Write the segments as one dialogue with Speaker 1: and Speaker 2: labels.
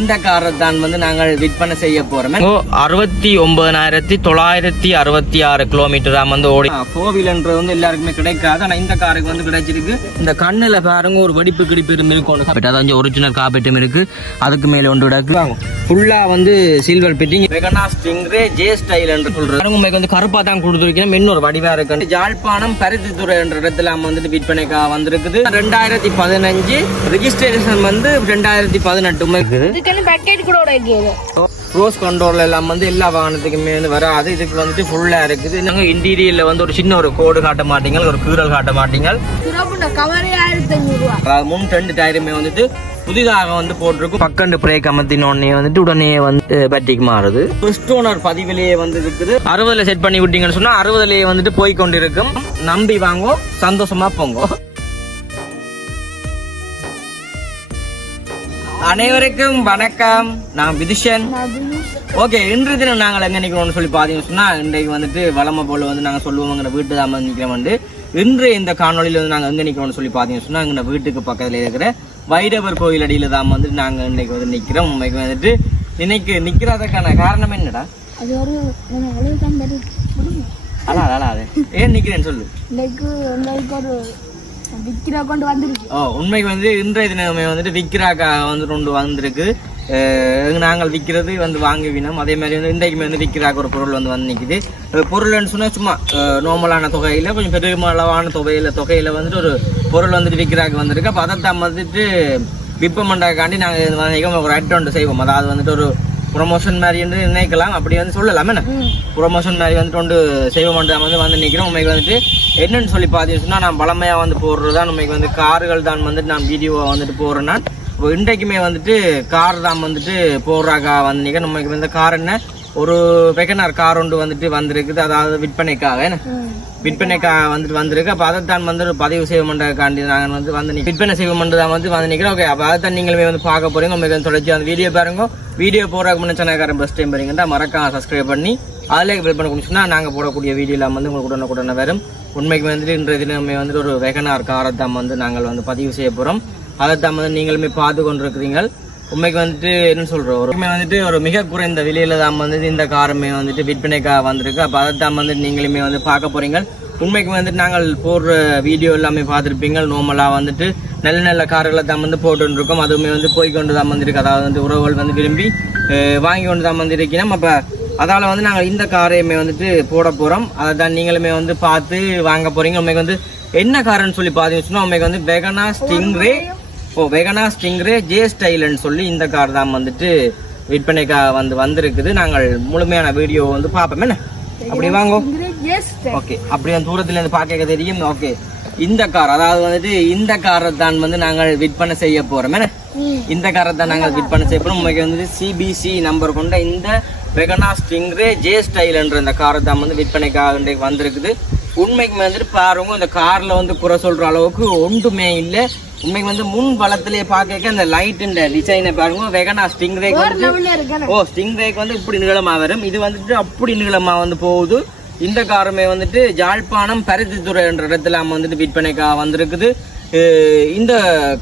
Speaker 1: இந்த காரை தான் வந்து நாங்கள் விற்பனை செய்ய போறோம். அறுபத்தி ஒன்பதாயிரத்தி தொள்ளாயிரத்தி அறுபத்தி ஆறு கிலோமீட்டர் வந்து ஓடி ஃபோர் வீலர்ன்றது வந்து எல்லாருக்குமே கிடைக்காது. ஆனா இந்த காருக்கு வந்து கிடைச்சிருக்கு. இந்த கண்ணுல பாருங்க ஒரு வெடிப்பு கிடிப்பு இருக்கும் ஒன்று அதான் ஒரிஜினல் காப்பீட்டும் இருக்கு. அதுக்கு மேல ஒன்று கிடக்கு ஃபுல்லா வந்து silver fitting வெகனா stingray J style என்று சொல்றது. உங்களுக்கு வந்து கருப்பா தான் கொடுத்துருக்கணும் இன்னொரு வடிவா இருக்கு. ஜாழ்ப்பாணம் பருத்தித்துறை என்ற இடத்துல வந்துட்டு விற்பனைக்கா வந்திருக்குது. ரெண்டாயிரத்தி பதினஞ்சு ரெஜிஸ்ட்ரேஷன் வந்து ரெண்டாயிரத்தி பதினெட்டு. இருக்குது
Speaker 2: இதுக்கு பக்கெட் கூட உடைக்கிறது
Speaker 1: ரோஸ் கண்ட்ரோல் எல்லாம் வந்து எல்லா வாகனத்துக்குமே வந்து வராது. இதுக்கு வந்துட்டு ஃபுல்லா இருக்குது. நாங்கள் இன்டீரியர்ல வந்து ஒரு சின்ன ஒரு கோடு காட்ட மாட்டீங்க. ஒரு கீறல் காட்ட மாட்டீங்க.
Speaker 2: கவரே ஆயிரத்தி
Speaker 1: முன் ரெண்டு டயருமே வந்துட்டு புதிதாக வந்து போட்டிருக்கும். பக்கண்டு பிரேக் அமர்த்தின உடனே வந்துட்டு உடனே வந்து பேட்டிக் மாறுது. ஃபர்ஸ்ட் ஓனர் பதிவிலேயே வந்து இருக்குது. அறுபதுல செட் பண்ணி விட்டீங்கன்னு சொன்னா அறுபதுலயே வந்துட்டு போய் கொண்டிருக்கும் நம்பி வாங்கோ சந்தோஷமா போங்கோ. அனைவருக்கும் வணக்கம். நான் விதுஷன். ஓகே இன்று தினம் நாங்கள் எங்க நிக்கிறோம்னு சொல்லி பாத்தீங்கன்னு சொன்னா இன்றைக்கு வந்துட்டு வளம போல வந்து நாங்க சொல்லுவோங்கிற வீட்டு தான் வந்து நிக்கிறோம் வந்து. இன்று இந்த காணொளியில வந்து நாங்க எங்க நிக்கிறோம்னு சொல்லி பாத்தீங்கன்னு சொன்னா எங்க வீட்டுக்கு பக்கத்துல இருக்கிற வைரவர் கோயில் அடியில தான் வந்து நாங்க இன்னைக்கு வந்து நிக்கிறோம். உண்மைக்கு வந்துட்டு இன்னைக்கு நிக்கிறதுக்கான காரணம் என்னடா? அலா அலா அது ஏன் நிக்கிறேன்னு சொல்லு.
Speaker 2: இன்னைக்கு கொண்டு வந்திருக்கு.
Speaker 1: ஓ உண்மைக்கு வந்து இன்றைய தினமே வந்துட்டு விக்கிராக்கா வந்து கொண்டு வந்திருக்கு. நாங்கள் விற்கிறது வந்து வாங்குவினோம் அதே மாதிரி வந்து இன்றைக்குமே வந்து விற்கிறாக்க ஒரு பொருள் வந்து வந்து நிற்கிது பொருள்னு சொன்னால் சும்மா நார்மலான தொகையில் கொஞ்சம் பெருமளவான தொகையில் தொகையில் வந்துட்டு ஒரு பொருள் வந்துட்டு விற்கிறாக்க வந்திருக்கு. அப்போ அதைத்தான் வந்துட்டு விற்பமண்டாக்காண்டி நாங்கள் ஒரு அட்வான்ட் செய்வோம். அதாவது வந்துட்டு ஒரு ப்ரொமோஷன் மாதிரி என்று நினைக்கலாம். அப்படி வந்து சொல்லலாம். என்ன? ப்ரொமோஷன் மாதிரி வந்துட்டு கொண்டு செய்வோம் வந்து வந்து நிற்கிறோம் உண்மைக்கு வந்துட்டு என்னன்னு சொல்லி பார்த்தீங்கன்னா நான் பழமையாக வந்து போடுறது தான் உண்மைக்கு வந்து கார்கள் தான் வந்துட்டு நான் வீடியோவை வந்துட்டு போடுறேன்னா இப்போ இன்றைக்குமே வந்துட்டு கார் தான் வந்துட்டு போடுறாக்கா வந்து நிற்க நம்மளுக்கு வந்து கார் என்ன? ஒரு வெகனார் கார் ஒன்று வந்துட்டு வந்திருக்குது. அதாவது விற்பனைக்காக என்ன? விற்பனைக்காக வந்துட்டு வந்திருக்கு. அப்போ அதைத்தான் வந்து ஒரு பதிவு செய்வோம்ன்றக்காண்டி நாங்கள் வந்து வந்து விற்பனை செய்வோம்ன்றது தான் வந்து வந்து நிற்கிறோம் ஓகே அப்போ அதைத்தான் நீங்களுமே வந்து பார்க்க போறீங்க. உங்களுக்கு வந்து தொடர்ச்சி அந்த வீடியோ பாருங்க. வீடியோ போடுறதுக்கு முன்னாடி சேனல்காரன் ஃபஸ்ட் டைம் பாருங்கன்னா மறக்காம சப்ஸ்கிரைப் பண்ணி அதிலே பில் பண்ண கொடுத்துன்னா நாங்கள் போடக்கூடிய வீடியோலாம் வந்து உங்களுக்கு உடனே உடனே வரும். உண்மைக்கு வந்துட்டு இன்றைய தினமே வந்துட்டு ஒரு வெகனார் காரை தான் வந்து நாங்கள் வந்து பதிவு செய்ய போகிறோம் அதை தான் வந்து நீங்களுமே பார்த்து கொண்டிருக்கிறீங்க உண்மைக்கு வந்துட்டு என்ன சொல்கிறோம் ஒரு உண்மை வந்துட்டு ஒரு மிக குறைந்த விலையில தான் வந்துட்டு இந்த காருமே வந்துட்டு விற்பனைக்காக வந்திருக்கு. அப்போ அதை தான் வந்துட்டு நீங்களுமே வந்து பார்க்க போறீங்க உண்மைக்கு வந்துட்டு நாங்கள் போடுற வீடியோ எல்லாமே பார்த்துருப்பீங்க நார்மலாக வந்துட்டு நல்ல நல்ல கார்களை தான் வந்து போட்டுன்னு இருக்கோம் அதுவுமே வந்து போய் கொண்டு தான் வந்திருக்கு. அதாவது வந்து உறவுகள் வந்து விரும்பி வாங்கி கொண்டு தான் வந்து இருக்கிறோம் அப்போ அதால் வந்து நாங்கள் இந்த காரையுமே வந்துட்டு போட போகிறோம் அதை தான் நீங்களுமே வந்து பார்த்து வாங்க போகிறீங்க உண்மைக்கு வந்து என்ன காருன்னு சொல்லி பார்த்தீங்கன்னா உண்மைக்கு வந்து வெகனா ஸ்டிங்ரே ஓ வெகனா ஸ்டிங்ரே ஜே ஸ்டைல்னு சொல்லி இந்த கார் தான் வந்துட்டு விற்பனைக்காக வந்து வந்திருக்குது. நாங்கள் முழுமையான வீடியோ வந்து பார்ப்போம். என்ன? அப்படி வாங்கோ. ஓகே அப்படி அந்த தூரத்துல இருந்து பார்க்க தெரியும். ஓகே இந்த கார் அதாவது வந்துட்டு இந்த காரை தான் வந்து நாங்கள் விற்பனை செய்ய போறோம். என்ன? இந்த காரை தான் நாங்கள் விற்பனை செய்ய போறோம். உங்களுக்கு வந்துட்டு சிபிசி நம்பர் கொண்ட இந்த வெகனா ஸ்டிங்ரே ஜே ஸ்டைல் என்ற இந்த காரை தான் வந்து விற்பனைக்காக இன்றைக்கு வந்திருக்குது. உண்மைக்கு வந்துட்டு பாருங்க இந்த கார்ல வந்து குறை சொல்ற அளவுக்கு ஒன்றுமே இல்லை. உண்மைக்கு வந்து முன் பலத்திலே பார்க்க அந்த லைட் இந்த டிசைனை பாருங்க. வெகனா ஸ்டிங்ரேக்கு வந்து
Speaker 2: லெவல்ல இருக்கு
Speaker 1: ஓ ஸ்டிங் பிரேக் வந்து இப்படி நீளமா வரும். இது வந்துட்டு அப்படி நீளமா வந்து போகுது. இந்த காருமே வந்துட்டு ஜாழ்ப்பாணம் பருத்தித்துறை என்ற இடத்துல நம்ம வந்துட்டு விற்பனைக்காக வந்திருக்குது. இந்த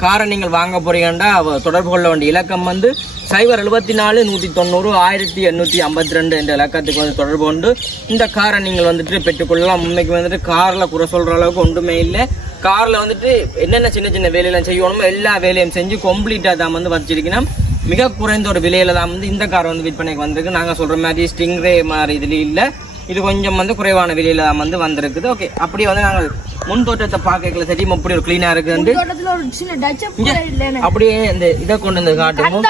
Speaker 1: காரை நீங்கள் வாங்க போறீங்கன்னா தொடர்பு கொள்ள வேண்டிய இலக்கம் வந்து சைபர் எழுபத்தி நாலு நூற்றி தொண்ணூறு ஆயிரத்தி எண்ணூற்றி ஐம்பத்தி ரெண்டு என்ற இலக்கத்துக்கு வந்து தொடர்பு கொண்டு இந்த காரை நீங்கள் வந்துட்டு பெற்றுக்கொள்ளலாம். உண்மைக்கு வந்துட்டு காரில் குறை சொல்கிற அளவுக்கு ஒன்றுமே இல்லை. காரில் வந்துட்டு என்னென்ன சின்ன சின்ன வேலையெல்லாம் செய்யணுமோ எல்லா வேலையும் செஞ்சு கம்ப்ளீட்டாக தான் வந்து வச்சிருக்கணும். மிக குறைந்த ஒரு விலையில தான் வந்து இந்த கார் வந்து விற்பனைக்கு வந்திருக்கு. நாங்க சொல்ற மாதிரி ஸ்டிங்ரே மாதிரி இதுல இல்ல. இது கொஞ்சம் வந்து குறைவான விலையில தான் வந்து வந்திருக்குது. ஓகே அப்படியே வந்து நாங்கள் முன் தோற்றத்தை பார்க்கல சரி அப்படி ஒரு கிளீனா
Speaker 2: எனக்கு.
Speaker 1: அப்படியே இந்த இதை கொண்டு வந்து காட்டுவோம்.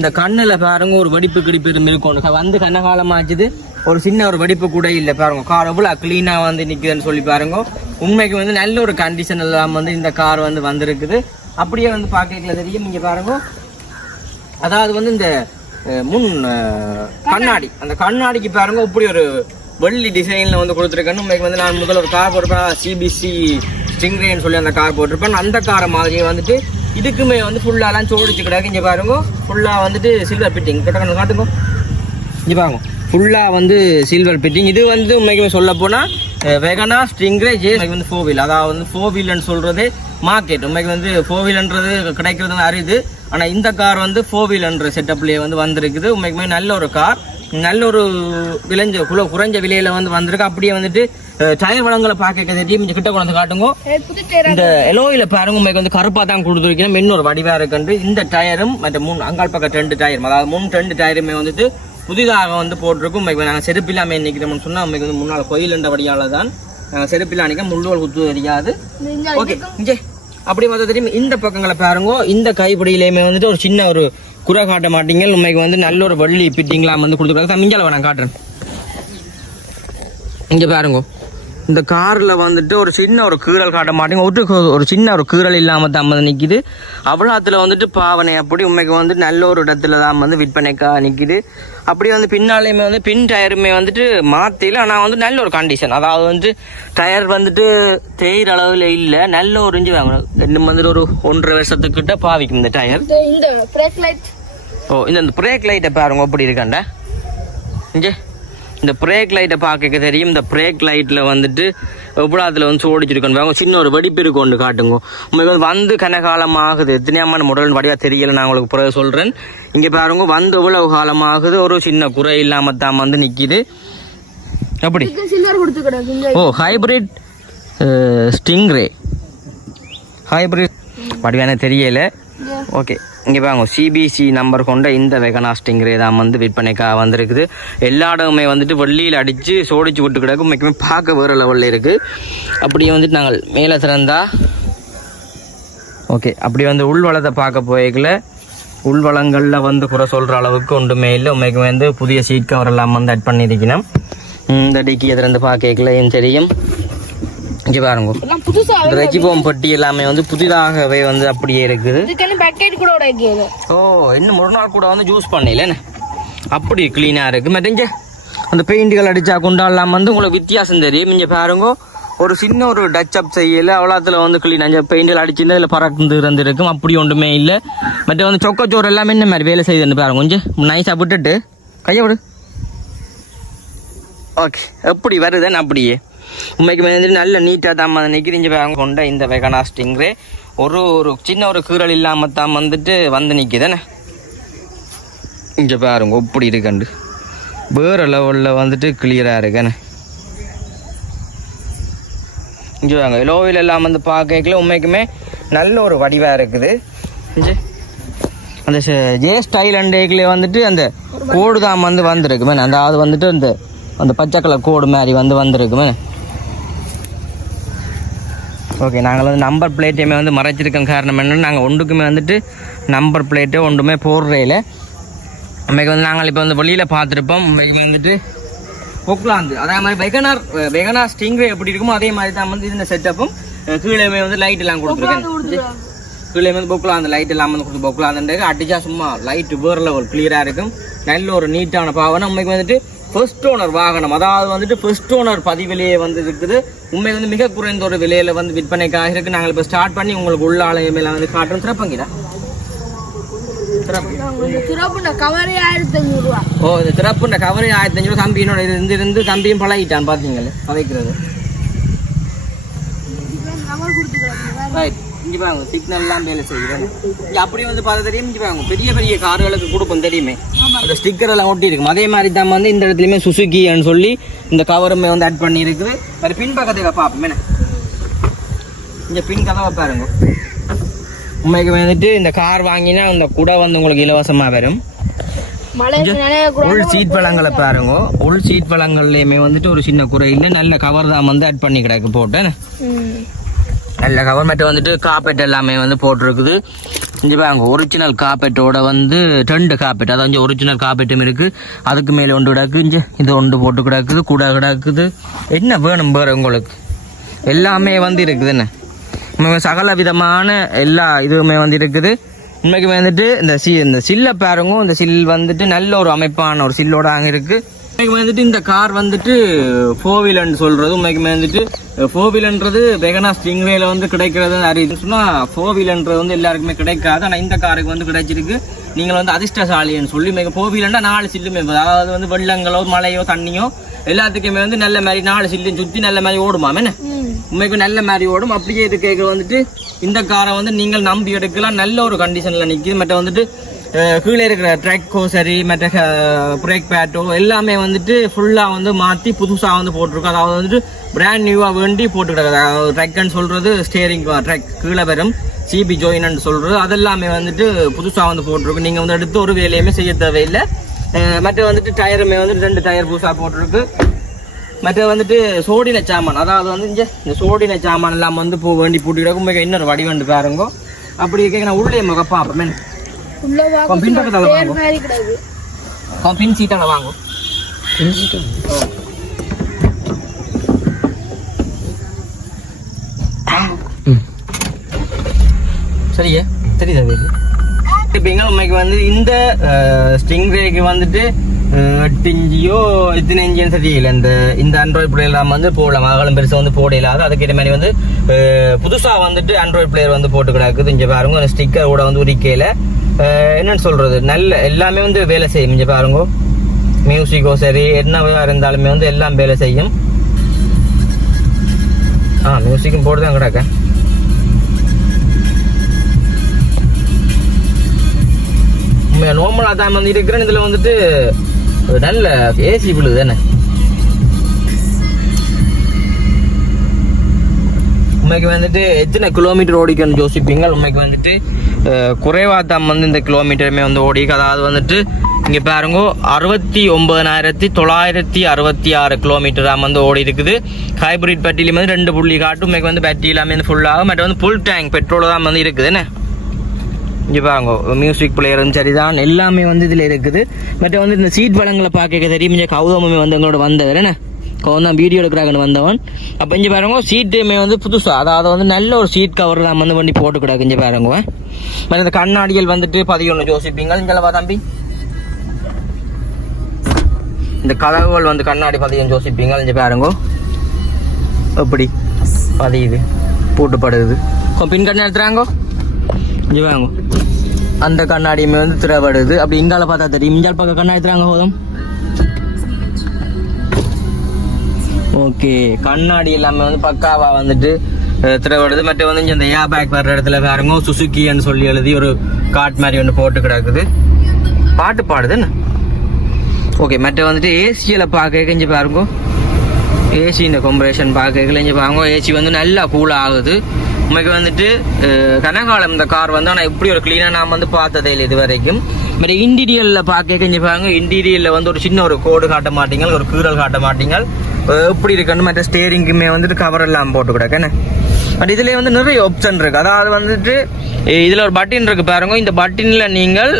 Speaker 1: இந்த கண்ணுல பாருங்க ஒரு வெடிப்பு கிடிப்பு இருந்து இருக்கும் வந்து கண்ணகாலம் ஆச்சுது ஒரு சின்ன ஒரு வெடிப்பு கூட இல்லை பாருங்க. கார் அவ்வளோ க்ளீனாக வந்து நிற்குதுன்னு சொல்லி பாருங்க. உண்மைக்கு வந்து நல்ல ஒரு கண்டிஷன் எல்லாம் வந்து இந்த கார் வந்து வந்திருக்குது. அப்படியே வந்து பார்க்கல தெரியும். நீங்கள் பாருங்க. அதாவது வந்து இந்த முன் கண்ணாடி. அந்த கண்ணாடிக்கு பாருங்க இப்படி ஒரு வெள்ளி டிசைனில் வந்து கொடுத்துருக்கேன்னு உண்மைக்கு வந்து நான் முதல்ல ஒரு கார் போட்டிருப்பேன். சிபிசி ஸ்டிங்ரேன்னு சொல்லி அந்த கார் போட்டிருப்பேன். அந்த காரை மாதிரியே வந்துட்டு இதுக்குமே வந்து ஃபுல்லாலாம் சோடிச்சு கிடக்கு. இங்கே பாருங்க. ஃபுல்லாக வந்துட்டு சில்வர் பிட்டிங் கிட்ட காட்டுங்க இங்கே பாருங்க. ஃபுல்லாக வந்து சில்வர் பிட்டிங் இது வந்து உண்மைக்குமே சொல்ல போனால் வெகனா ஸ்ட்ரிங்ரே ஜே வந்து ஃபோர் வீல் அதாவது வந்து ஃபோர் வீல்னு சொல்கிறது மார்க்கெட் உண்மைக்கு வந்து ஃபோர் வீல்ன்றது கிடைக்கிறது அரிது. ஆனால் இந்த கார் வந்து ஃபோர் வீலன்ற செட்டப்லேயே வந்து வந்திருக்குது. உண்மைக்குமே நல்ல ஒரு கார் நல்ல ஒரு விளைஞ்ச குல குறைஞ்ச விலையில வந்து வந்திருக்கு. அப்படியே வந்துட்டு டயர் வளங்களை பார்க்க தெரியும் கொஞ்சம் கிட்ட கொண்டு காட்டுங்க. இந்த எலோயில பாருங்க. உங்களுக்கு வந்து கருப்பா தான் கொடுத்துருக்கணும் இன்னொரு வடிவா இருக்குண்டு இந்த டயரும் மற்ற மூணு அங்கால் பக்கம் ரெண்டு டயரும் அதாவது மூணு ரெண்டு டயருமே வந்துட்டு புதிதாக வந்து போட்டிருக்கும். உங்களுக்கு நாங்கள் செருப்பு இல்லாமல் நிற்கிறோம்னு சொன்னால் உங்களுக்கு வந்து முன்னால் கோயில் வடியால தான் நாங்கள் செருப்பு இல்லாம நிற்க முள்ளுவல் குத்து தெரியாது. ஓகே இங்கே. அப்படி பார்த்தா தெரியும்? இந்த பக்கங்களை பாருங்க. இந்த கைப்பிடியிலையுமே வந்துட்டு ஒரு சின்ன ஒரு குறை காட்ட மாட்டீங்க. உண்மைக்கு வந்து நல்ல ஒரு வள்ளி பிட்டிங்லாம் வந்து கொடுத்துருக்காங்க. மிஞ்சால நான் காட்டுறேன். இங்க பாருங்க. இந்த கார்ல வந்துட்டு ஒரு சின்ன ஒரு கீறல் காட்ட மாட்டீங்க. ஒரு ஒரு சின்ன ஒரு கீறல் இல்லாம தான் வந்து நிக்குது. அவ்வளோத்துல வந்துட்டு பாவனை அப்படி உண்மைக்கு வந்து நல்ல ஒரு இடத்துல தான் வந்து விற்பனைக்கா நிக்குது. அப்படி வந்து பின்னாலேயுமே வந்து பின் டயருமே வந்துட்டு மாத்தில. ஆனா வந்து நல்ல ஒரு கண்டிஷன் அதாவது வந்து டயர் வந்துட்டு தேயிற அளவுல இல்ல. நல்ல ஒரு இஞ்சி வாங்கணும். இன்னும் வந்துட்டு ஒரு ஒன்றரை வருஷத்துக்கிட்ட பாவிக்கும் இந்த டயர்.
Speaker 2: இந்த பிரேக் லைட்
Speaker 1: ஓ இந்த பிரேக் லைட்டை பாருங்க எப்படி இருக்காண்டா? இங்கே. இந்த பிரேக் லைட்டை பார்க்க தெரியும். இந்த பிரேக் லைட்டில் வந்துட்டு எவ்வளோத்துல வந்து ஓடிச்சிருக்கணும் அவங்க சின்ன ஒரு வெடிப்பு இருக்கு ஒன்று காட்டுங்க. உங்களுக்கு வந்து கனகாலம் ஆகுது எத்தனையாமான முடல் வடிவா தெரியல நான் உங்களுக்கு பிறகு சொல்கிறேன் இங்கே பாருங்க வந்து எவ்வளவு காலம் ஆகுது ஒரு சின்ன குறை இல்லாமல் தான் வந்து நிற்கிது அப்படி. ஓ ஹைபிரிட் ஸ்டிங்ரே ஹைபிரிட் வடிவான தெரியல. ஓகே. இங்கே பாருங்க சிபிசி நம்பர் கொண்ட இந்த வெகனா ஸ்டிங்ரே தான் வந்து விற்பனைக்காக வந்திருக்குது. எல்லா இடமுமே வந்துட்டு வெள்ளியில் அடித்து சோடிச்சு விட்டு கிடக்கும். மிக்கமே பார்க்க வேறு லெவலில் இருக்குது அப்படியே வந்துட்டு நாங்கள் மேலே திறந்தா ஓகே அப்படி வந்து உள்வளத்தை பார்க்க போய்க்கல. உள்வளங்களில் வந்து குறை சொல்கிற அளவுக்கு ஒன்றுமே இல்லை. உண்மைக்கு வந்து புதிய சீட் கவர் எல்லாம் வந்து ஆட் பண்ணியிருக்கணும் இந்த டிக்கி எதிர்ந்து பார்க்கலையும் தெரியும். இங்கே பாருங்க. ரெஜிபோம் பட்டி எல்லாமே வந்து புதிதாகவே வந்து அப்படியே இருக்குது.
Speaker 2: பேக்கெட் கூட உடைக்கிறது
Speaker 1: ஓ இன்னும் ஒரு நாள் கூட வந்து ஜூஸ் பண்ணல அப்படி க்ளீனாக இருக்குது மற்ற அந்த பெயிண்ட்டுகள் அடித்தா கொண்டாடலாம் வந்து உங்களுக்கு வித்தியாசம் தெரியும். இங்கே பாருங்க. ஒரு சின்ன ஒரு டச் அப் செய்யல. அவ்வளோத்துல வந்து க்ளீன் அந்த பெயிண்டில் அடிச்சிருந்தா இதில் பறந்து இருந்திருக்கும். அப்படி ஒன்றுமே இல்லை. மற்ற வந்து சொக்கச்சோறு எல்லாமே என்ன மாதிரி வேலை செய்யுதுன்னு பாருங்க. கொஞ்சம் நைஸாக விட்டுட்டு. கையை விடு. ஓகே எப்படி வருதுன்னு அப்படியே. உண்மைக்கு வந்து நல்ல நீட்டாக தான் நிற்கிறீங்க பாருங்க. கொண்ட இந்த வெகனா ஒரு ஒரு சின்ன ஒரு கீறல் இல்லாமல் தான் வந்துட்டு வந்து நிற்கிதானே இங்கே பாருங்க எப்படி இருக்கண்டு. வேறு லெவலில் வந்துட்டு கிளியராக இருக்கேனே இங்கே வாங்க லோவில் எல்லாம் வந்து பார்க்கல உண்மைக்குமே நல்ல ஒரு வடிவாக இருக்குது. அந்த ஜே ஸ்டைல் அண்டேக்கில் வந்துட்டு அந்த கோடு தான் வந்து வந்திருக்கு அந்த அது வந்துட்டு அந்த அந்த பச்சை கலர் கோடு மாதிரி வந்து வந்திருக்கு ஓகே நாங்கள் வந்து நம்பர் பிளேட்டையுமே வந்து மறைச்சிருக்க காரணம் என்னன்னா நாங்கள் ஒன்றுக்குமே வந்துட்டு நம்பர் பிளேட்டே ஒன்றுமே போடுறையில அன்றைக்கு வந்து நாங்கள் இப்போ வந்து வெளியில் பார்த்துருப்போம். அன்றைக்கு வந்துட்டு பொக்லாந்து அதே மாதிரி வெகனார் வெகனார் ஸ்டிங்ரே எப்படி இருக்குமோ அதே மாதிரி தான் வந்து இந்த செட்டப்பும் கீழே வந்து லைட் எல்லாம் கொடுத்துருக்கேன். கீழே வந்து பொக்கலாம் அந்த லைட் எல்லாம் வந்து கொடுத்து பொக்கலாம் அந்த அடிச்சா சும்மா லைட் வேற லெவல் கிளியராக இருக்கும். நல்ல ஒரு நீட்டான பாவனை. உண்மைக்கு வந்துட்டு ஃபர்ஸ்ட் ஓனர் வாகனம். அதாவது வந்துட்டு ஃபர்ஸ்ட் ஓனர் பதிவிலேயே வந்து இருக்குது. உண்மை வந்து மிக குறைந்த ஒரு விலையில வந்து விற்பனைக்காக இருக்கு. நாங்கள் இப்போ ஸ்டார்ட் பண்ணி உங்களுக்கு உள்ள ஆலயமெல்லாம் வந்து காட்டுறோம். சிறப்பங்கிடா ஓ இந்த திறப்பு இந்த கவரே ஆயிரத்தி அஞ்சூறு தம்பியினோட இருந்து இருந்து தம்பியும் பழகிட்டான் பார்த்தீங்களே
Speaker 2: கிடக்கு
Speaker 1: ரைட் இங்கே பாருங்க சிக்னல்லாம் வேலை செய்யுது. இங்கே அப்படி வந்து பார்த்தா தெரியும் இங்கே பாருங்க பெரிய பெரிய கார்களுக்கு கொடுக்கும் தெரியுமே. அந்த ஸ்டிக்கர் எல்லாம் ஒட்டி இருக்கும் அதே மாதிரி தான் வந்து இந்த இடத்துலையுமே சுசுக்கின்னு சொல்லி இந்த கவருமே வந்து ஆட் பண்ணி இருக்குது. வேறு பின்பக்கத்தை பார்ப்போம் என்ன? இங்கே பின் கதவை பாருங்க. உண்மைக்கு வந்துட்டு இந்த கார் வாங்கினா இந்த குடை வந்து உங்களுக்கு இலவசமாக வரும். உள் சீட் பழங்களை பாருங்க. உள் சீட் பழங்கள்லையுமே வந்துட்டு ஒரு சின்ன குறை இல்லை. நல்ல கவர் தான் வந்து ஆட் பண்ணி கிடக்கு போட்டேன் நல்ல கவர்மெண்ட் வந்துட்டு காப்பெட் எல்லாமே வந்து போட்டிருக்குது. இங்கே பாருங்க ஒரிஜினல் காப்பெட்டோட வந்து ரெண்டு காப்பெட் அதாவது ஒரிஜினல் காப்பெட்டும் இருக்குது அதுக்கு மேலே ஒன்று கிடக்கு இங்கே இது ஒன்று போட்டு கிடக்குது கூட கிடக்குது. என்ன வேணும் வேறு உங்களுக்கு? எல்லாமே வந்து இருக்குதுன்னு சகல விதமான எல்லா இதுவுமே வந்து இருக்குது. உண்மைக்கு வந்துட்டு இந்த சி இந்த சில்லை பாருங்க இந்த சில் வந்துட்டு நல்ல ஒரு அமைப்பான ஒரு சில்லோட அங்கே இருக்குது உண்மைக்கு வந்துட்டு இந்த கார் வந்துட்டு ஃபோர் வீலர்னு சொல்றது உண்மைக்கு வந்துட்டு ஃபோர் வீலன்றது வெகனா ஸ்டிங்வேல வந்து கிடைக்கிறது அறியுது சொன்னா ஃபோர் வீலன்றது வந்து எல்லாருக்குமே கிடைக்காது. ஆனால் இந்த காருக்கு வந்து கிடைச்சிருக்கு. நீங்கள் வந்து அதிர்ஷ்டசாலின்னு சொல்லி மிக ஃபோர் வீலர்னா நாலு சில்லுமே அதாவது வந்து வெள்ளங்களோ மழையோ தண்ணியோ எல்லாத்துக்குமே வந்து நல்ல மாதிரி நாலு சில்லையும் சுற்றி நல்ல மாதிரி ஓடுமா? என்ன? உண்மைக்கு நல்ல மாதிரி ஓடும். அப்படியே இது கேட்க வந்துட்டு இந்த காரை வந்து நீங்கள் நம்பி எடுக்கலாம். நல்ல ஒரு கண்டிஷனில் நிற்கிது மற்ற வந்துட்டு கீழே இருக்கிற ட்ராக்கோ சரி மற்ற பிரேக் பேட்டோ எல்லாமே வந்துட்டு ஃபுல்லாக வந்து மாற்றி புதுசாக வந்து போட்டிருக்கோம். அதாவது வந்துட்டு பிராண்ட் நியூவாக வேண்டி போட்டுக்கிட்டு ட்ரக்குன்னு சொல்கிறது ஸ்டேரிங் ட்ரக் கீழே வரும். சிபி ஜோயின்னு சொல்கிறது அதெல்லாமே வந்துட்டு புதுசாக வந்து போட்டிருக்கு நீங்கள் வந்து எடுத்து ஒரு வேலையுமே செய்ய தேவையில்லை. மற்ற வந்துட்டு டயருமே வந்து ரெண்டு டயர் புதுசாக போட்டிருக்கு. மற்ற வந்துட்டு சோடின சாமான். அதாவது வந்து இங்கே இந்த சோடின சாமான் எல்லாம் வந்து போ வேண்டி பூட்டிக்கிடக்கும். மிக இன்னொரு வடிவண்டு பாருங்க. அப்படி கேட்க நான் உள்ளே முகப்பா அப்புறமே
Speaker 2: உள்ள
Speaker 1: கொஞ்சம் பின்பக்கத்தால
Speaker 2: வாங்க
Speaker 1: வாங்க.
Speaker 2: மாதிரி கிடக்கு
Speaker 1: பின் சீட்டால வாங்கும் சரியா தெரியுதா வீடு இப்போ எங்க உண்மைக்கு வந்து இந்த ஸ்டிங் ரேக்கு வந்துட்டு எட்டு இஞ்சியோ எத்தனை இஞ்சின்னு தெரியல. இந்த இந்த ஆண்ட்ராய்டு பிளே எல்லாம் வந்து போடலாம். அகலம் பெருசாக வந்து போட இல்லாத அதுக்கேற்ற மாதிரி வந்து அஹ், புதுசா வந்துட்டு ஆண்ட்ராய்டு பிளேயர் வந்து போட்டு கிடக்குது. இங்க பாருங்க அந்த ஸ்டிக்கர் கூட வந்து உரிக்கையில. என்னன்னு சொல்றது? நல்ல எல்லாமே வந்து வேலை செய்யும். இங்க பாருங்க. மியூசிக்கோ சரி என்னவா இருந்தாலுமே வந்து எல்லாம் வேலை செய்யும். ஆ மியூசிக்கும் போட்டு தான் கிடக்க. நார்மலாக தான் வந்து இருக்கிறேன் இதில் வந்துட்டு நல்ல ஏசி விழுது தானே? உண்மைக்கு வந்துட்டு எத்தனை கிலோமீட்டர் ஓடிக்கணும்னு யோசிப்பீங்க? உண்மைக்கு வந்துட்டு குறைவாக தான் வந்து இந்த கிலோமீட்டருமே வந்து ஓடிக்கு அதாவது வந்துட்டு இங்கே பாருங்க அறுபத்தி ஒம்பதனாயிரத்தி தொள்ளாயிரத்தி அறுபத்தி ஆறு கிலோமீட்டராக வந்து ஓடி இருக்குது ஹைபிரிட் பேட்டரியில வந்து ரெண்டு புள்ளி காட்டும். உண்மைக்கு வந்து பேட்டரி எல்லாமே வந்து ஃபுல்லாகும் மற்ற வந்து ஃபுல் டேங்க் பெட்ரோல் தான் வந்து இருக்குது. என்ன? இங்கே பாருங்க மியூசிக் பிளேயரும் சரிதான். எல்லாமே வந்து இதில் இருக்குது. மற்ற வந்து இந்த சீட் வளங்களை பார்க்க தெரியும். இங்கே கௌதமே வந்து எங்களோட வந்தவர். என்ன? தான் வீடியோ எடுக்கிறாங்கன்னு வந்தவன். அப்போ இங்கே பாருங்க சீட்டுமே வந்து புதுசாக அதாவது வந்து நல்ல ஒரு சீட் கவர் தான் வந்து பண்ணி போட்டு கிடக்கு இங்கே பாருங்க. மற்ற இந்த கண்ணாடிகள் வந்துட்டு பதியொன்று யோசிப்பீங்க இங்கேவா தம்பி. இந்த கதவுகள் வந்து கண்ணாடி பதியம் யோசிப்பீங்க இங்கே பாருங்க. எப்படி? பதியுது. பூட்டுப்படுது. பின் கண்ணு எடுத்துறாங்கோ. இங்கே வாங்க அந்த கண்ணாடியுமே வந்து திறப்படுது அப்படி இங்கால பார்த்தா தெரியும். இஞ்சால் பக்கம் கண்ணாடி தராங்க போதும். ஓகே. கண்ணாடி எல்லாமே வந்து பக்காவா வந்துட்டு திரவடுது மற்ற வந்து இந்த ஏ பேக் வர்ற இடத்துல பாருங்க சுசுக்கின்னு சொல்லி எழுதி ஒரு காட் மாதிரி ஒன்று போட்டு கிடக்குது. பாட்டு பாடுது என்ன? ஓகே மற்ற வந்துட்டு ஏசியில் பார்க்க இங்கே பாருங்க. ஏசி இந்த கொம்பரேஷன் பார்க்க இங்கே பாருங்க. ஏசி வந்து நல்லா கூல் ஆகுது. உங்களுக்கு வந்துட்டு கனகாலம் இந்த கார் வந்து ஆனால் இப்படி ஒரு க்ளீனாக நான் வந்து பார்த்ததே இல்லை இது வரைக்கும் மாதிரி இன்டீரியரில் பார்க்க இங்கே பாருங்க இன்டீரியரில் வந்து ஒரு சின்ன ஒரு கோடு காட்ட மாட்டீங்க ஒரு கீரல் காட்ட மாட்டீங்க எப்படி இருக்குன்னு மற்ற ஸ்டேரிங்குமே வந்துட்டு கவர் எல்லாம் போட்டு கிடக்கேன்னு பட் இதுலேயே வந்து நிறைய ஆப்ஷன் இருக்குது அதாவது வந்துட்டு இதில் ஒரு பட்டின் இருக்குது பாருங்க. இந்த பட்டினில் நீங்கள்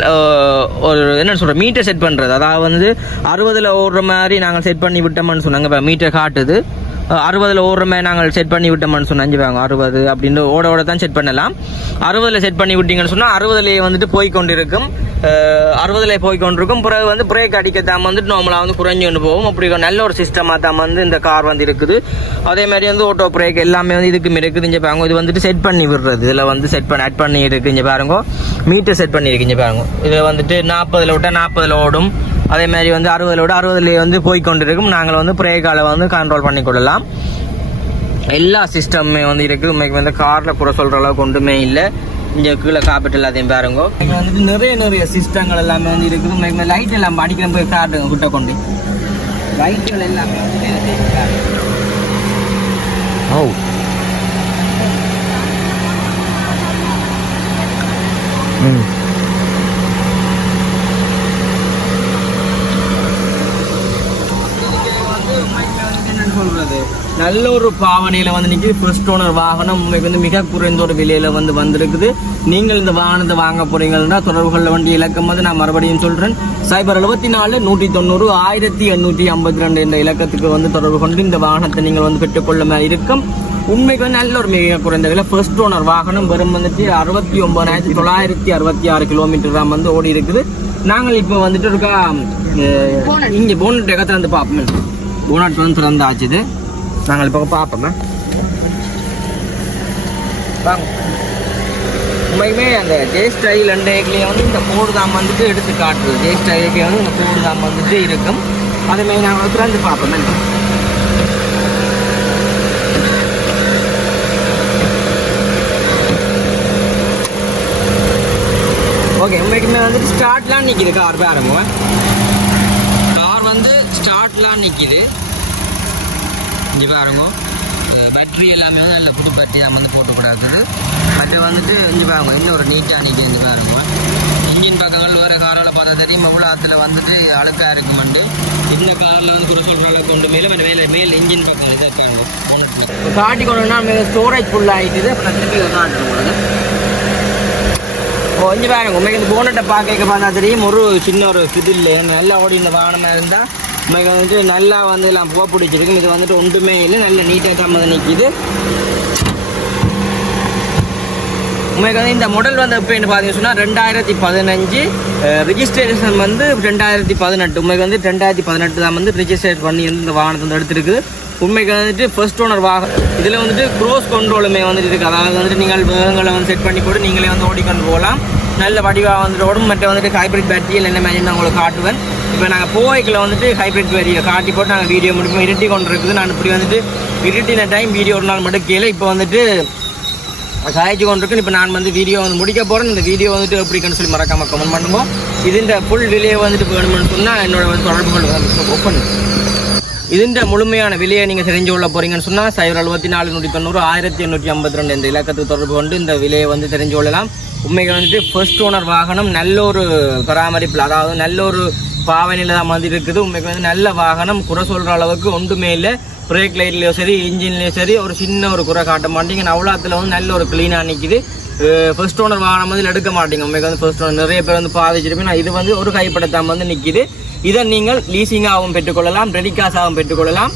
Speaker 1: ஒரு என்ன சொல்கிற மீட்டர் செட் பண்ணுறது அதாவது வந்து அறுபதில் ஓடுற மாதிரி நாங்கள் செட் பண்ணி விட்டோம்னு சொன்னாங்க இப்போ மீட்டர் காட்டுது. அறுபதில் ஓடுறமே நாங்கள் செட் பண்ணி விட்டோம்னு சொன்னாங்க வாங்க அறுபது அப்படின்னு ஓட ஓட தான் செட் பண்ணலாம். அறுபதில் செட் பண்ணி விட்டீங்கன்னு சொன்னால் அறுபதுலேயே வந்துட்டு போய் கொண்டிருக்கும் அறுபதுல போய் கொண்டிருக்கும் பிறகு வந்து பிரேக் அடிக்கத்தான் வந்துட்டு நார்மலாக வந்து குறைஞ்சு கொண்டு போகும். அப்படி ஒரு நல்ல ஒரு சிஸ்டமாக தான் வந்து இந்த கார் வந்து இருக்குது. அதே மாதிரி வந்து ஓட்டோ பிரேக் எல்லாமே வந்து இதுக்கும் இருக்குது. இங்கே பாருங்க இது வந்துட்டு செட் பண்ணி விடுறது. இதில் வந்து செட் பண்ணி ஆட் பண்ணி இருக்கு இங்கே பாருங்க மீட்டர் செட் பண்ணியிருக்கு. இங்கே பாருங்க. இதில் வந்துட்டு நாற்பதில் விட்டால் நாற்பதில் ஓடும். அதே மாதிரி வந்து அறுபதில் விட அறுபதுலேயே வந்து போய் கொண்டிருக்கும் நாங்கள் வந்து பிரேக்கால வந்து கண்ட்ரோல் பண்ணி கொள்ளலாம் எல்லா சிஸ்டமுமே வந்து இருக்குது உண்மைக்கு வந்து காரில் குறை சொல்கிற அளவுக்கு ஒன்றுமே இல்லை. இங்கே கீழே காப்பீட்டு எல்லாத்தையும் பாருங்க. இங்கே வந்துட்டு நிறைய நிறைய சிஸ்டங்கள் எல்லாமே வந்து இருக்குது. உண்மைக்கு லைட் எல்லாம் அடிக்கிற போய் காட்டுங்க குட்டை கொண்டு. லைட்டுகள் எல்லாமே வந்து வேலை செய்யுது பாருங்க.
Speaker 3: Oh. Mm.
Speaker 1: என்னன்னு சொல்றது நல்ல ஒரு பாவனையில் வந்து நிற்கிது ஃபர்ஸ்ட் ஓனர் வாகனம் உங்களுக்கு வந்து மிக குறைந்த ஒரு விலையில் வந்து வந்திருக்குது. நீங்கள் இந்த வாகனத்தை வாங்க போறீங்கன்னா தொடர்புகளில் வண்டி இலக்கம் வந்து நான் மறுபடியும் சொல்கிறேன் சைபர் எழுபத்தி நாலு நூற்றி தொண்ணூறு ஆயிரத்தி எண்ணூற்றி ஐம்பத்தி ரெண்டு என்ற இலக்கத்துக்கு வந்து தொடர்பு கொண்டு இந்த வாகனத்தை நீங்கள் வந்து பெற்றுக்கொள்ள இருக்கும். உண்மைக்கு வந்து நல்ல ஒரு மிக குறைந்த விலை. ஃபர்ஸ்ட் ஓனர் வாகனம் வெறும் வந்துட்டு அறுபத்தி ஒன்பதாயிரத்தி தொள்ளாயிரத்தி அறுபத்தி ஆறு கிலோமீட்டர் தான் வந்து ஓடி இருக்குது. நாங்கள் இப்போ வந்துட்டு இருக்கா இங்கே போனட் இடத்துல வந்து பார்ப்போம். போனட் வந்து திறந்து ஆச்சுது. நாங்கள் இப்போ பார்ப்போமே வாங்க. உண்மையுமே அந்த ஜே ஐ அண்ட் ஏக்லேயே வந்து இந்த போடுதாம் வந்துட்டு எடுத்து காட்டுது. ஜே வந்து இந்த கோடு தாம் வந்துட்டு இருக்கும். அதுமாரி நாங்கள் திறந்து பார்ப்போம் ஓகே உண்மைக்குமே வந்துட்டு ஸ்டார்ட்லாம் நிற்கிது கார் பாருங்க கார் வந்து ஸ்டார்ட்லாம் நிற்கிது இங்கே பாருங்க. பேட்டரி எல்லாமே வந்து நல்ல புது பேட்டரி தான் வந்து போட்டுக்கூடாது பட் வந்துட்டு இங்கே பாருங்க இன்னும் ஒரு நீட்டாக நீட்டு இங்கே பாருங்க. இன்ஜின் பக்கங்கள் வேறு காரால் பார்த்தா தெரியும்? அவ்வளோ ஆற்றுல வந்துட்டு அழுக்காக இருக்குமெண்டு இந்த காரில் வந்து குறை சொல்கிற அளவுக்கு கொண்டு மேலே மேலே மேல் இன்ஜின் பக்கம் இதாக இருக்காங்க போனட்டில் காட்டி கொண்டுனா ஸ்டோரேஜ் ஃபுல் ஆகிட்டுது அப்புறம் திருப்பி வந்து உங்களுக்கு ஓ இங்கே பாருங்க. உங்களுக்கு இந்த போனட்டை பார்க்க பார்த்தா தெரியும். ஒரு சின்ன ஒரு இது இல்லை நல்லா ஓடி இந்த வாகனமாக இருந்தால் நமக்கு வந்துட்டு நல்லா வந்து எல்லாம் பூ பிடிச்சிருக்கு. இது வந்துட்டு ஒன்றுமே இல்லை. நல்ல நீட்டாக வந்து நிற்கிது உண்மைக்கு வந்து இந்த மாடல் வந்து எப்படின்னு பார்த்தீங்கன்னு சொன்னால் ரெண்டாயிரத்தி பதினஞ்சு ரிஜிஸ்ட்ரேஷன் வந்து ரெண்டாயிரத்தி பதினெட்டு. உண்மைக்கு வந்து ரெண்டாயிரத்தி பதினெட்டு தான் வந்து ரிஜிஸ்ட்ரேட் பண்ணி வந்து இந்த வாகனத்தை வந்து எடுத்திருக்கு உண்மைக்கு வந்துட்டு ஃபர்ஸ்ட் ஓனர் வாகனம் இதில் வந்துட்டு க்ரோஸ் கண்ட்ரோலுமே வந்துட்டு இருக்குது அதாவது வந்துட்டு நீங்கள் வேகங்களை வந்து செட் பண்ணி போட்டு நீங்களே வந்து ஓடிக்கொண்டு போகலாம். நல்ல வடிவாக வந்துட்டு உடம்பு மட்டும் வந்துட்டு ஹைப்ரிட் இல்லை என்ன மாதிரி நான் உங்களுக்கு காட்டுவேன். இப்போ நாங்கள் போவைக்கில் வந்துட்டு ஹைப்ரிட் பேட்டரியை காட்டி போட்டு நாங்கள் வீடியோ முடிப்போம். இருட்டி கொண்டு இருக்குது நான் இப்படி வந்துட்டு இருட்டின டைம் வீடியோ ஒரு நாள் மட்டும் கீழே இப்போ வந்துட்டு காய்ச்சி கொண்டிருக்கு இப்போ நான் வந்து வீடியோ வந்து முடிக்க போகிறேன் இந்த வீடியோ வந்துட்டு எப்படின்னு சொல்லி மறக்காம கமெண்ட் பண்ணுவோம் இதுன்ற ஃபுல் விலையை வந்துட்டு வேணும்னு சொன்னால் என்னோட வந்து தொடர்புகள் ஓப்பன் இதுன்ற முழுமையான விலையை நீங்கள் தெரிஞ்சு கொள்ள போறீங்கன்னு சொன்னால் சைவர் அறுபத்தி நாலு நூற்றி தொண்ணூறு ஆயிரத்தி எண்ணூற்றி ஐம்பத்தி ரெண்டு இந்த இலக்கத்துக்கு தொடர்பு கொண்டு இந்த விலையை வந்து தெரிஞ்சு கொள்ளலாம். உண்மைக்கு வந்துட்டு ஃபர்ஸ்ட் ஓனர் வாகனம் நல்ல ஒரு பராமரிப்பில் அதாவது நல்ல ஒரு பாவனையில் தான் வந்து இருக்குது. உண்மைக்கு வந்து நல்ல வாகனம் குறை சொல்கிற அளவுக்கு ஒன்றுமே இல்லை. பிரேக் லைட்லேயும் சரி இன்ஜின்லேயும் சரி ஒரு சின்ன ஒரு குறை காட்ட மாட்டீங்க. அவ்வளோத்தில் வந்து நல்ல ஒரு க்ளீனாக நிற்கிது ஃபர்ஸ்ட் ஓனர் வாகனம் வந்து எடுக்க மாட்டீங்க. உண்மைக்கு வந்து ஃபர்ஸ்ட் ஓனர் நிறைய பேர் வந்து பாதிச்சிருப்பேன் இது வந்து ஒரு கைப்படத்தாமல் வந்து நிற்கிது இதை நீங்கள் லீசிங்காகவும் பெற்றுக்கொள்ளலாம் ரெடி காசாகவும் பெற்றுக்கொள்ளலாம்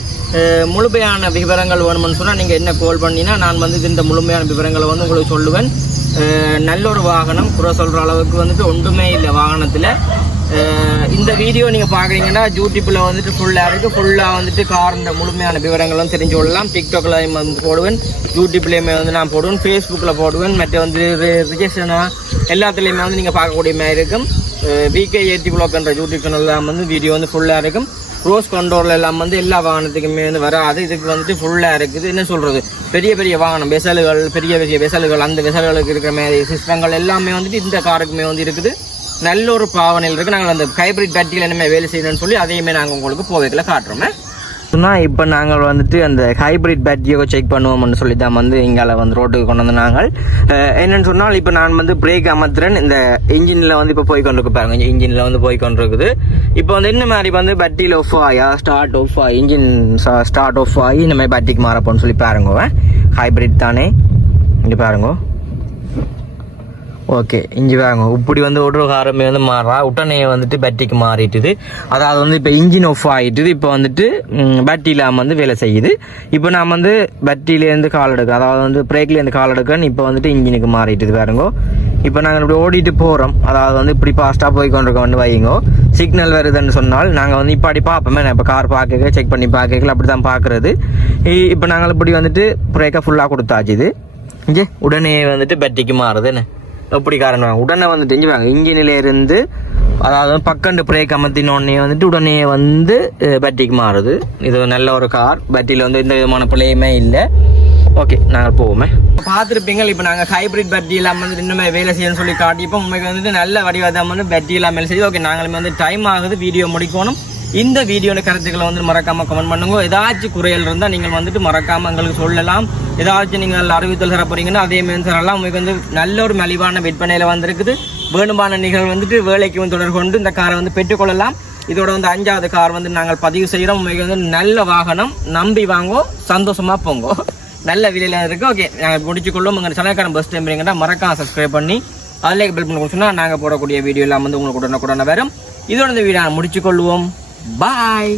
Speaker 1: முழுமையான விவரங்கள் வேணும்னு சொன்னால் நீங்கள் என்ன கால் பண்ணினா நான் வந்து இந்த முழுமையான விவரங்களை வந்து உங்களுக்கு சொல்லுவேன். நல்ல ஒரு வாகனம் குறை சொல்கிற அளவுக்கு வந்துட்டு ஒன்றுமே இல்லை வாகனத்தில். இந்த வீடியோ நீங்கள் பார்க்குறீங்கன்னா யூடியூப்பில் வந்துட்டு ஃபுல்லாக இருக்குது ஃபுல்லாக வந்துட்டு காரண்ட முழுமையான விவரங்களும் தெரிஞ்சு கொள்ளலாம். டிக்டாக்ல வந்து போடுவேன். யூடியூப்லேயுமே வந்து நான் போடுவேன். ஃபேஸ்புக்கில் போடுவேன். மற்ற வந்து ரிஜிஸ்டனா எல்லாத்துலேயுமே வந்து நீங்கள் பார்க்கக்கூடிய மாதிரி இருக்கும். விகே ஏற்றி என்ற யூடியூப் சேனல்லாம் வந்து வீடியோ வந்து ஃபுல்லாக இருக்கும் க்ரோஸ் கண்ட்ரோல் எல்லாம் வந்து எல்லா வாகனத்துக்குமே வந்து வராது இதுக்கு வந்துட்டு ஃபுல்லாக இருக்குது என்ன சொல்கிறது பெரிய பெரிய வாகனம் வெசல்கள் பெரிய பெரிய வெசல்கள் அந்த வெசல்களுக்கு இருக்கிற மாதிரி சிஸ்டங்கள் எல்லாமே வந்துட்டு இந்த காருக்குமே வந்து இருக்குது நல்ல ஒரு பாவனையில் இருக்குது நாங்கள் அந்த ஹைப்ரிட் பேட்டரியில் என்னமே வேலை செய்யணும்னு சொல்லி அதையுமே நாங்கள் உங்களுக்கு போவேக்கில் காட்டுறோமே சொன்னால் இப்போ நாங்கள் வந்துட்டு அந்த ஹைப்ரிட் பேட்டரியை செக் பண்ணுவோம்னு சொல்லி தான் வந்து எங்களை வந்து ரோட்டுக்கு கொண்டு வந்து நாங்கள். என்னென்னு என்னன்னு சொன்னால் இப்போ நான் வந்து பிரேக் அமர்த்துறேன். இந்த இன்ஜினில் வந்து இப்போ போய் கொண்டிருக்கு பாருங்க. இன்ஜினில் வந்து போய் கொண்டிருக்குது. இப்போ வந்து என்ன மாதிரி வந்து பேட்டரியில் ஆஃப் ஆயா? ஸ்டார்ட் ஆஃப் ஆகி இன்ஜின் ஸ்டார்ட் ஆஃப் ஆகி இந்த மாதிரி பேட்டரிக்கு மாறப்போன்னு சொல்லி பாருங்க. ஹைப்ரிட் தானே? இப்படி பாருங்க. ஓகே இஞ்சி வாங்க இப்படி வந்து ஒரு காரமே வந்து மாறா உடனே வந்துட்டு பேட்டரிக்கு மாறிட்டுது. அதாவது வந்து இப்போ இன்ஜின் ஆஃப் ஆகிட்டுது இப்போ வந்துட்டு பேட்டரி இல்லாமல் வந்து வேலை செய்யுது. இப்போ நான் வந்து பேட்டரியிலேருந்து கால் எடுக்க அதாவது வந்து பிரேக்லேருந்து கால் எடுக்கன்னு இப்போ வந்துட்டு இன்ஜினுக்கு மாறிட்டுது பாருங்க. இப்போ நாங்கள் இப்படி ஓடிட்டு போகிறோம் அதாவது வந்து இப்படி ஃபாஸ்ட்டாக போய் கொண்டிருக்கோம் வந்து வைங்கோ சிக்னல் வருதுன்னு சொன்னால் நாங்கள் வந்து இப்போ அடி பார்ப்போமே. நான் இப்போ கார் பார்க்க செக் பண்ணி பார்க்கல அப்படி தான் பார்க்குறது இப்போ நாங்கள் இப்படி வந்துட்டு பிரேக்கை ஃபுல்லாக கொடுத்தாச்சு இது இங்கே உடனே வந்துட்டு பேட்டரிக்கு மாறுது என்ன? எப்படி காரணம் உடனே வந்து தெரிஞ்சுவாங்க இன்ஜினில் இருந்து அதாவது பக்கண்டு பிரேக் அமர்த்தினோடனே வந்துட்டு உடனே வந்து பேட்டரிக்கு மாறுது. இது நல்ல ஒரு கார் பேட்டரியில் வந்து எந்த விதமான பிள்ளையுமே இல்லை. ஓகே நாங்கள் போவோமே. பார்த்துருப்பீங்க இப்போ நாங்கள் ஹைப்ரிட் பேட்டரி இல்லாமல் வந்து இன்னுமே வேலை செய்யணும்னு சொல்லி காட்டிப்போம் உங்களுக்கு வந்துட்டு நல்ல வடிவாதம் வந்து பேட்டரி இல்லாமல் செய்யுது. ஓகே நாங்களுமே வந்து டைம் ஆகுது. வீடியோ முடிக்கணும். இந்த வீடியோட கருத்துக்களை வந்து மறக்காம கமெண்ட் பண்ணுங்க. ஏதாச்சும் குறைகள் இருந்தால் நீங்கள் வந்துட்டு மறக்காம எங்களுக்கு சொல்லலாம். ஏதாச்சும் நீங்கள் அறிவித்தல் தர போறீங்கன்னா அதே மாதிரி தரலாம். உங்களுக்கு வந்து நல்ல ஒரு மலிவான விற்பனையில் வந்திருக்குது. வேணுமான நிகழ்வு வந்துட்டு வேலைக்கு வந்து தொடர்பு கொண்டு இந்த காரை வந்து பெற்றுக்கொள்ளலாம் இதோட வந்து அஞ்சாவது கார் வந்து நாங்கள் பதிவு செய்கிறோம் உங்களுக்கு வந்து நல்ல வாகனம். நம்பி வாங்கோ சந்தோஷமாக போங்கோ. நல்ல விலையில் இருக்குது ஓகே நாங்கள் முடிச்சுக்கொள்ளும் உங்கள் சனக்காரன் பஸ் டைம் மறக்காம சப்ஸ்கிரைப் பண்ணி அதில் பில் பண்ணி சொன்னால் நாங்கள் போடக்கூடிய வீடியோ எல்லாம் வந்து உங்களுக்கு உடனுக்குடனே வரும். இதோட இந்த வீடியோ முடிச்சுக்கொள்வோம் பாய்